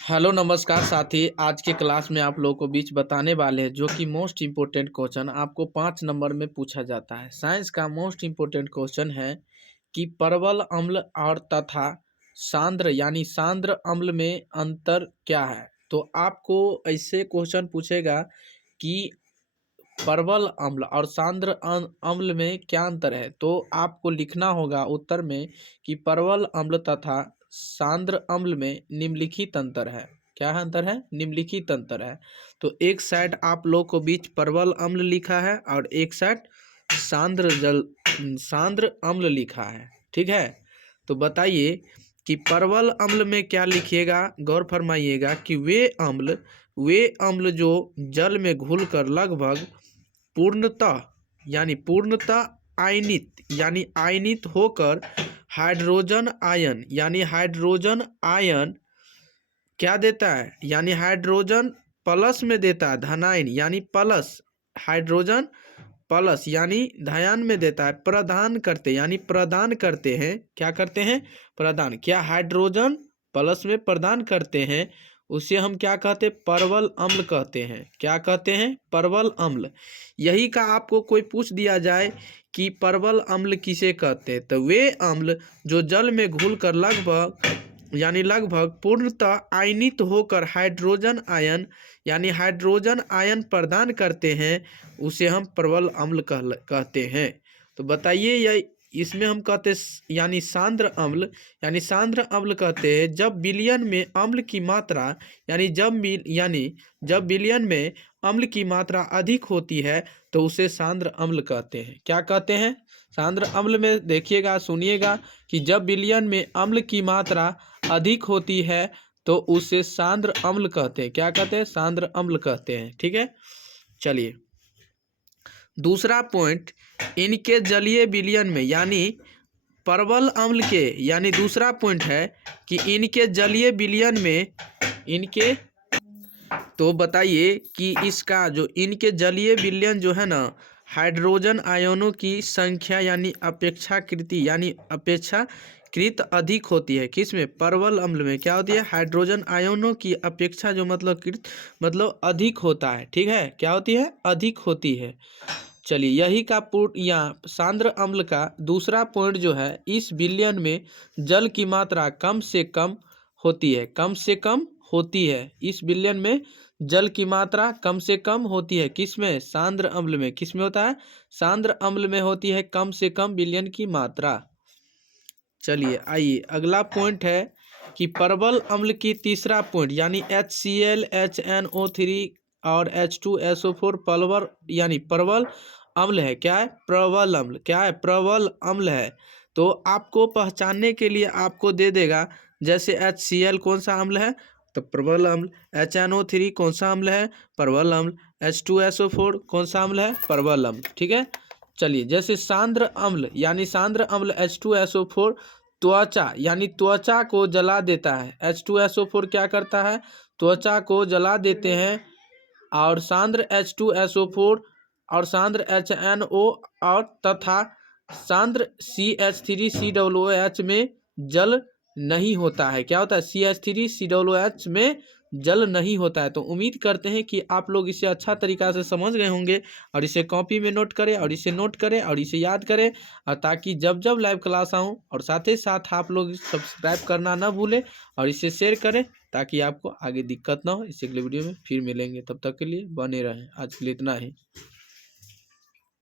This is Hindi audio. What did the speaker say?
हेलो नमस्कार साथी। आज के क्लास में आप लोगों को बीच बताने वाले हैं जो कि मोस्ट इम्पोर्टेंट क्वेश्चन आपको 5 नंबर में पूछा जाता है। साइंस का मोस्ट इम्पोर्टेंट क्वेश्चन है कि परवल अम्ल और तथा सांद्र यानी सांद्र अम्ल में अंतर क्या है। तो आपको ऐसे क्वेश्चन पूछेगा कि परवल अम्ल और सांद्र अम्ल में क्या अंतर है। तो आपको लिखना होगा उत्तर में कि परवल अम्ल तथा सांद्र अम्ल में निम्नलिखित अंतर है। क्या अंतर है? निम्नलिखित अंतर है। तो एक साइड आप लोग को बीच परवल अम्ल लिखा है और एक साइड सांद्र अम्ल लिखा है। ठीक है, तो बताइए कि परवल अम्ल में क्या लिखिएगा। गौर फरमाइएगा कि वे अम्ल जो जल में घुलकर लगभग पूर्णतः आयनित होकर हाइड्रोजन आयन क्या देता है, यानी हाइड्रोजन प्लस में देता है, धनायन यानी प्लस, हाइड्रोजन प्लस यानी धयान में देता है, प्रदान करते हैं। क्या करते हैं? प्रदान। क्या हाइड्रोजन प्लस में प्रदान करते हैं, उसे हम क्या कहते हैं? परवल अम्ल कहते हैं। क्या कहते हैं? परवल अम्ल। यही का आपको कोई पूछ दिया जाए कि परवल अम्ल किसे कहते हैं, तो वे अम्ल जो जल में घुलकर लगभग पूर्णतः आयनित होकर हाइड्रोजन आयन प्रदान करते हैं, उसे हम परवल अम्ल कहते हैं। तो बताइए यह इसमें हम कहते यानी सांद्र अम्ल कहते हैं जब विलयन में अम्ल की मात्रा जब विलयन में अम्ल की मात्रा अधिक होती है तो उसे सांद्र अम्ल कहते हैं। क्या कहते हैं? सांद्र अम्ल में देखिएगा, सुनिएगा कि जब विलयन में अम्ल की मात्रा अधिक होती है तो उसे सांद्र अम्ल कहते हैं। क्या कहते हैं? सांद्र अम्ल कहते हैं। ठीक है, चलिए दूसरा पॉइंट, इनके जलीय विलयन में यानी परवल अम्ल के, यानी दूसरा पॉइंट है कि इनके जलीय विलयन में तो बताइए कि इसका जो इनके जलीय विलयन जो है ना, हाइड्रोजन आयनों की संख्या यानी अपेक्षाकृत अधिक होती है। किसमें? परवल अम्ल में क्या होती है? हाइड्रोजन आयनों की अपेक्षा जो मतलब अधिक होता है। ठीक है, क्या होती है? अधिक होती है। चलिए यही का यहाँ सांद्र अम्ल का दूसरा पॉइंट जो है, इस विलयन में जल की मात्रा कम से कम होती है। इस विलयन में जल की मात्रा कम से कम होती है। किसमें? सांद्र अम्ल में। किसमें होता है? सांद्र अम्ल में होती है कम से कम विलयन की मात्रा। चलिए आइए अगला पॉइंट है कि परवल अम्ल की तीसरा पॉइंट यानी HCl HNO3 और H2SO4 परवल अम्ल है। क्या है? प्रबल अम्ल। क्या है? प्रबल अम्ल है। तो आपको पहचानने के लिए आपको दे देगा, जैसे HCl कौन सा अम्ल है, तो प्रबल अम्ल। HNO3 कौन सा अम्ल है? प्रबल अम्ल। H2SO4 कौन सा अम्ल है? प्रबल अम्ल। ठीक है, चलिए जैसे सांद्र अम्ल H2SO4 त्वचा को जला देता है। H2SO4 क्या करता है? त्वचा को जला देते हैं। और सांद्र H2SO4 और सांद्र HNO और तथा सांद्र CH3COOH में जल नहीं होता है। क्या होता है? CH3COOH में जल नहीं होता है। तो उम्मीद करते हैं कि आप लोग इसे अच्छा तरीका से समझ गए होंगे और इसे कॉपी में नोट करें और इसे याद करें, और ताकि जब जब लाइव क्लास आऊँ और साथ ही साथ आप लोग सब्सक्राइब करना ना भूलें और इसे शेयर करें ताकि आपको आगे दिक्कत ना हो। इस अगले वीडियो में फिर मिलेंगे, तब तक के लिए बने रहें। आज के लिए इतना ही।